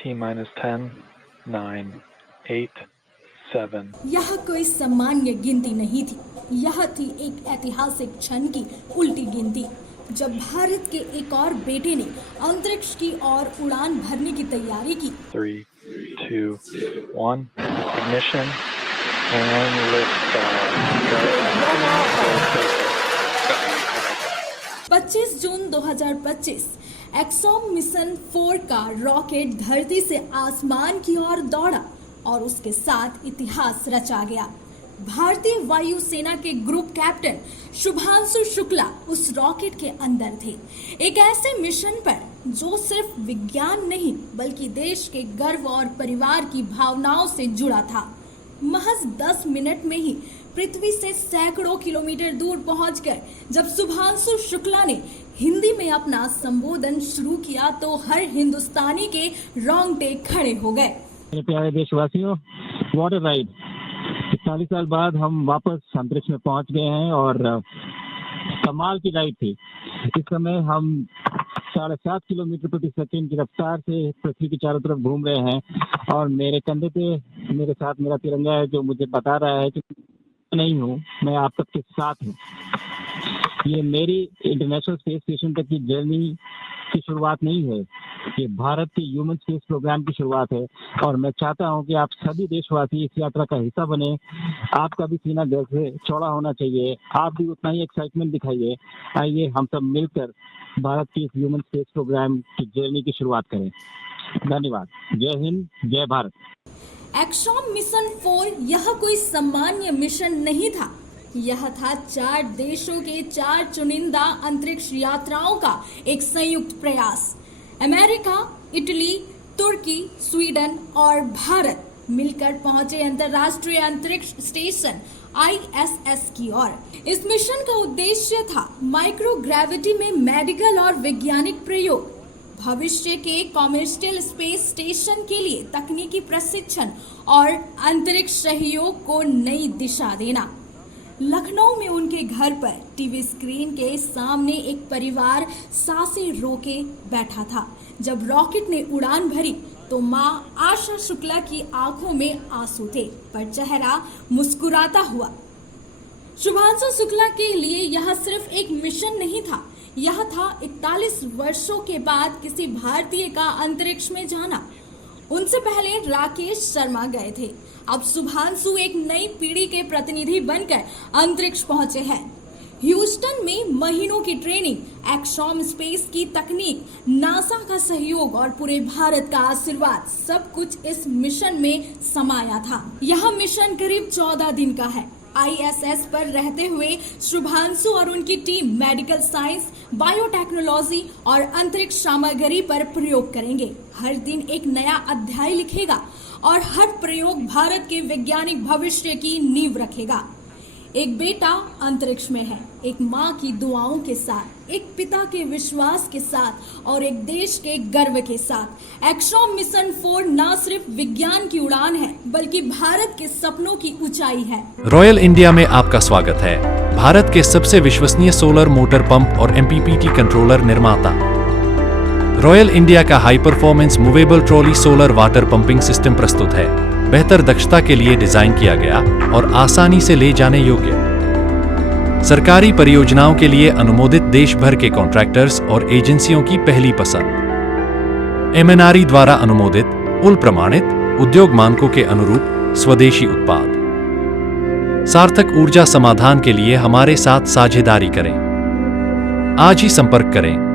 T-10, 9, 8, 7. यह कोई सामान्य गिनती नहीं थी, यह थी एक ऐतिहासिक क्षण की उल्टी गिनती, जब भारत के एक और बेटे ने अंतरिक्ष की ओर उड़ान भरने की तैयारी की। 3, 2, 1, ignition and lift 25 जून 2025 एक्सॉम मिशन 4 का रॉकेट धरती से आसमान की ओर दौड़ा और उसके साथ इतिहास रचा गया। भारतीय वायुसेना के ग्रुप कैप्टन शुभांशु शुक्ला उस रॉकेट के अंदर थे, एक ऐसे मिशन पर जो सिर्फ विज्ञान नहीं बल्कि देश के गर्व और परिवार की भावनाओं से जुड़ा था। महज 10 मिनट में ही पृथ्वी से सैकड़ों किलोमीटर दूर पहुंचकर जब शुभांशु शुक्ला ने हिंदी में अपना संबोधन शुरू किया तो हर हिंदुस्तानी के रोंगटे खड़े हो गए। मेरे प्यारे देशवासियों, व्हाट अ राइड। 40 साल बाद हम वापस अंतरिक्ष में पहुंच गए हैं और कमाल की राइड थी। इस समय हम 7.5 किलोमीटर प्रति सेकंड की रफ्तार से पृथ्वी के चारों तरफ घूम रहे हैं और मेरे कंधे पे मेरे साथ मेरा तिरंगा है जो मुझे बता रहा है कि नहीं हूँ, मैं आप सबके साथ हूँ। ये मेरी इंटरनेशनल स्पेस स्टेशन तक की जर्नी की शुरुआत नहीं है, ये भारत के ह्यूमन स्पेस प्रोग्राम की शुरुआत है और मैं चाहता हूं कि आप सभी देशवासी इस यात्रा का हिस्सा बने। आपका भी सीना दिल से चौड़ा होना चाहिए, आप भी उतना ही एक्साइटमेंट दिखाइए। आइए हम सब मिलकर भारत के इस ह्यूमन स्पेस प्रोग्राम की जर्नी की शुरुआत करें। धन्यवाद। जय हिंद, जय भारत। एक्सॉम मिशन 4 यह कोई सामान्य मिशन नहीं था, यह था 4 देशों के 4 चुनिंदा अंतरिक्ष यात्राओं का एक संयुक्त प्रयास। अमेरिका, इटली, तुर्की, स्वीडन और भारत मिलकर पहुंचे अंतर्राष्ट्रीय अंतरिक्ष स्टेशन ISS की ओर। इस मिशन का उद्देश्य था माइक्रोग्रेविटी में मेडिकल और वैज्ञानिक प्रयोग, भविष्य के कमर्शियल स्पेस स्टेशन के लिए तकनीकी प्रशिक्षण और अंतरिक्ष सहयोग को नई दिशा देना। लखनऊ में उनके घर पर टीवी स्क्रीन के सामने एक परिवार सांसें रोके बैठा था। जब रॉकेट ने उड़ान भरी तो मां आशा शुक्ला की आंखों में आंसू थे, पर चेहरा मुस्कुराता हुआ। शुभांशु शुक्ला के लिए यह सिर्फ एक मिशन नहीं था, यह था 41 वर्षों के बाद किसी भारतीय का अंतरिक्ष में जाना। उनसे पहले राकेश शर्मा गए थे, अब शुभांशु एक नई पीढ़ी के प्रतिनिधि बनकर अंतरिक्ष पहुंचे हैं। ह्यूस्टन में महीनों की ट्रेनिंग, एक्सॉम स्पेस की तकनीक, नासा का सहयोग और पूरे भारत का आशीर्वाद, सब कुछ इस मिशन में समाया था। यह मिशन करीब 14 दिन का है। ISS पर रहते हुए शुभांशु और उनकी टीम मेडिकल साइंस, बायोटेक्नोलॉजी और अंतरिक्ष सामग्री पर प्रयोग करेंगे। हर दिन एक नया अध्याय लिखेगा और हर प्रयोग भारत के वैज्ञानिक भविष्य की नींव रखेगा। एक बेटा अंतरिक्ष में है, एक माँ की दुआओं के साथ, एक पिता के विश्वास के साथ और एक देश के गर्व के साथ। एक्सॉम मिशन 4 न सिर्फ विज्ञान की उड़ान है बल्कि भारत के सपनों की ऊंचाई है। रॉयल इंडिया में आपका स्वागत है। भारत के सबसे विश्वसनीय सोलर मोटर पंप और MPPT कंट्रोलर निर्माता। रॉयल इंडिया का high performance movable trolley solar water pumping system प्रस्तुत है। बेहतर दक्षता के लिए डिजाइन किया गया और आसानी से ले जाने योग्य। सरकारी परियोजनाओं के लिए अनुमोदित देश भर के कॉन्ट्रैक्टर्स और एजेंसियों की पहली पसंद। MNRE द्वारा अनुमोदित, उल प्रमाणित, उद्योग मानकों के अनुरूप स्वदेशी उत्पाद। सार्थक ऊर्जा समाधान के लिए हमारे साथ साझेदारी करें। आज ही संपर्क करें।